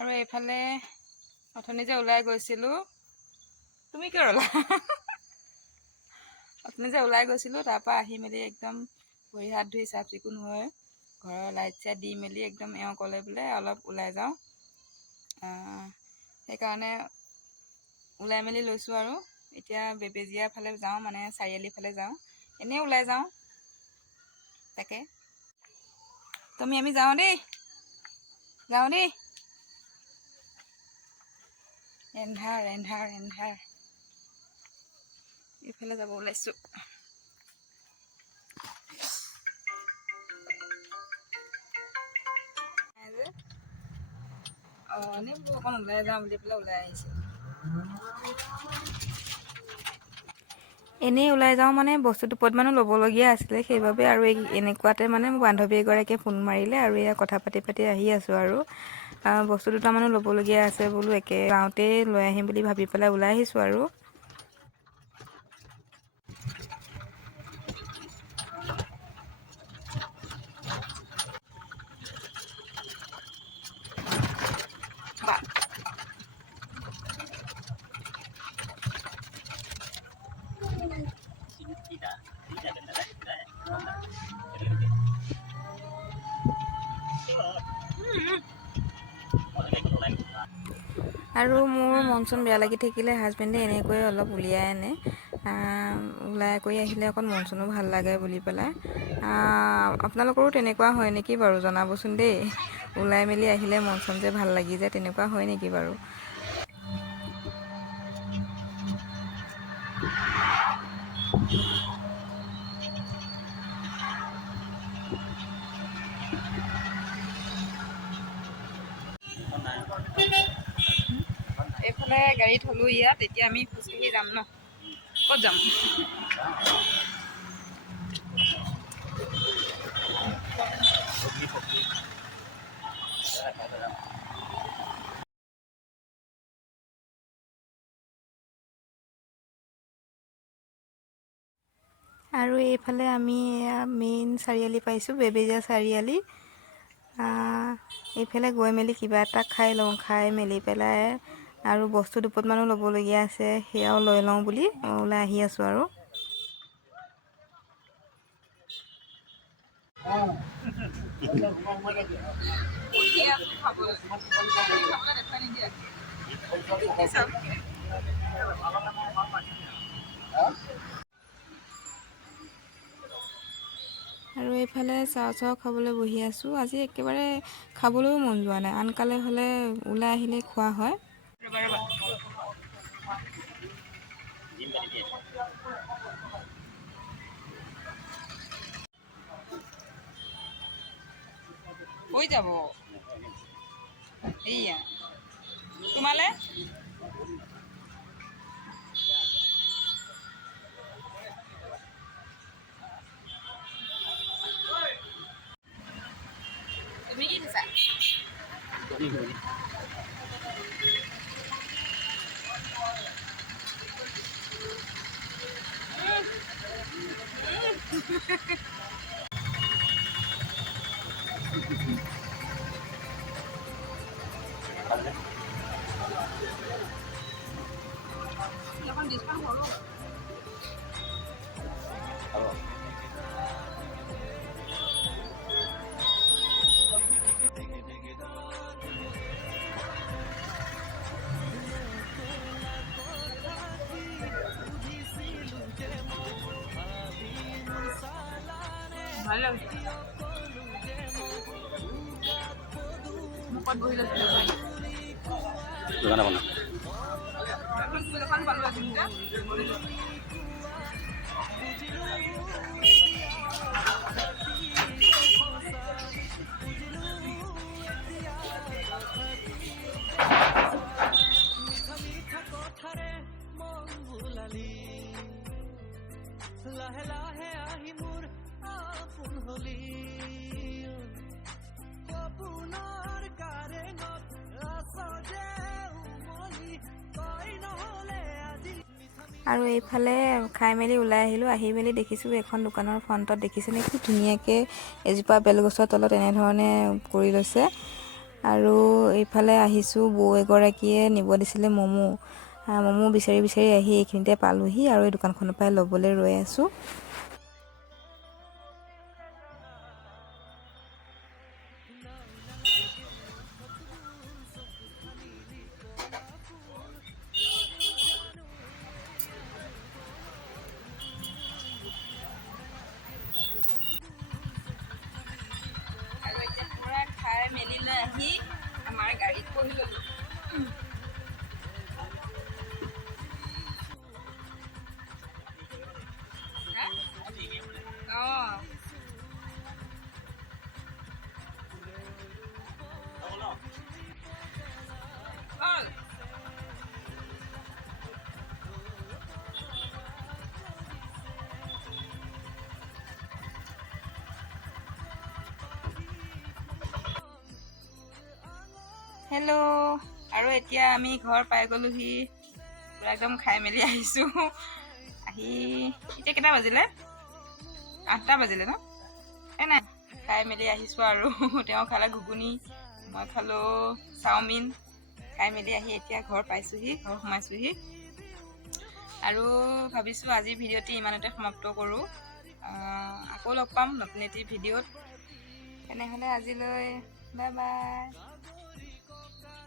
আৰু এইফালে অথনি যে ওলাই গৈছিলোঁ, তুমি কিয় ৰলা? অথনি যে ওলাই গৈছিলোঁ, তাৰপৰা আহি মেলি একদম ভৰি হাত ধুই চাফ চিকুণ হৈ ঘৰৰ লাইট চাইট দি মেলি একদম এওঁ ক'লে বোলে অলপ ওলাই যাওঁ, সেইকাৰণে ওলাই মেলি লৈছোঁ। আৰু এতিয়া বেবেজীয়াৰ ফালে যাওঁ, মানে চাৰিআলিৰ ফালে যাওঁ, এনেই ওলাই যাওঁ। তাকে আমি যাওঁ দেই, এন্ধাৰ এইফালে যাব ওলাইছোঁ। এনেই বোলো অকণ ওলাই যাওঁ বুলি পেলাই ওলাই আহিছোঁ। এনেই ওলাই যাওঁ মানে বস্তু দুপদমানো ল'বলগীয়া আছিলে, সেইবাবে আৰু এনেকুৱাতে মানে মোৰ বান্ধৱী এগৰাকীয়ে ফোন মাৰিলে আৰু এয়া কথা পাতি আহি আছোঁ। আৰু বস্তু দুটামানো ল'বলগীয়া আছে বোলো, একে গাঁৱতেই লৈ আহিম বুলি ভাবি পেলাই ওলাই আহিছোঁ। আৰু আৰু মোৰ মন চন বেয়া লাগি থাকিলে হাজবেণ্ডে এনেকৈ অলপ উলিয়াই আনে, ওলাই কৰি আহিলে অকণ মন চনো ভাল লাগে বুলি পেলাই। আপোনালোকৰো তেনেকুৱা হয় নেকি বাৰু, জনাবচোন দেই। ওলাই মেলি আহিলে মন চন যে ভাল লাগি যায়, তেনেকুৱা হয় নেকি বাৰু? এইফালে গাড়ী থলোঁ ইয়াত, এতিয়া আমি খোজকাঢ়ি যাম ন? ক'ত যাম? আৰু এইফালে আমি মেইন চাৰিআলি পাইছোঁ, বেবেজীয়া চাৰিআলি। এইফালে গৈ মেলি কিবা এটা খাই লওঁ, খাই মেলি পেলাই আৰু বস্তু দুপতমানো ল'বলগীয়া আছে, সেয়াও লৈ লওঁ বুলি ওলাই আহি আছোঁ আৰু। আৰু এইফালে চাহ খাবলৈ বহি আছোঁ। আজি একেবাৰে খাবলৈও মন যোৱা নাই, আনকালে হ'লে ওলাই আহিলে খোৱা হয়। হৈ যাব এইয়া তোমালে তুমি কি খাইছা? ভাল লাগিছে। মুখত বহি লৈছিলোঁ পালোঁ আজি লাহে লাহে আহি মোৰ আপোন হলি সপোনৰ কাৰেঙত আছজে উমলি তই নহ'লে আজি। আৰু এইফালে খাই মেলি ওলাই আহিলোঁ, আহি মেলি দেখিছোঁ এখন দোকানৰ ফ্ৰণ্টত দেখিছেনে কি ধুনীয়াকৈ এজোপা বেলগছৰ তলত এনেধৰণে কৰি লৈছে। আৰু এইফালে আহিছোঁ, বৌ এগৰাকীয়ে নিব দিছিলে ম'ম' বিচাৰি বিচাৰি আহি এইখিনিতে পালোহি আৰু এই দোকানখনৰ পৰাই ল'বলৈ ৰৈ আছোঁ। আৰু এতিয়া পূৰা খাই মেলি লৈ আহি আমাৰ গাড়ীত বহি ল'লোঁ। হেল্ল', আৰু এতিয়া আমি ঘৰ পাই গ'লোহি, পূৰা একদম খাই মেলি আহিছোঁ। আহি এতিয়া কেইটা বাজিলে? 8টা বাজিলে ন? নাই খাই মেলি আহিছোঁ আৰু তেওঁ খালে ঘুগুনি, মই খালোঁ চাওমিন। খাই মেলি আহি এতিয়া ঘৰ পাইছোঁহি, ঘৰ সোমাইছোঁহি। আৰু ভাবিছোঁ আজিৰ ভিডিঅ'টি ইমানতে সমাপ্ত কৰোঁ। আকৌ লগ পাম নতুন এটি ভিডিঅ'ত। তেনেহ'লে আজিলৈ বাই বাই।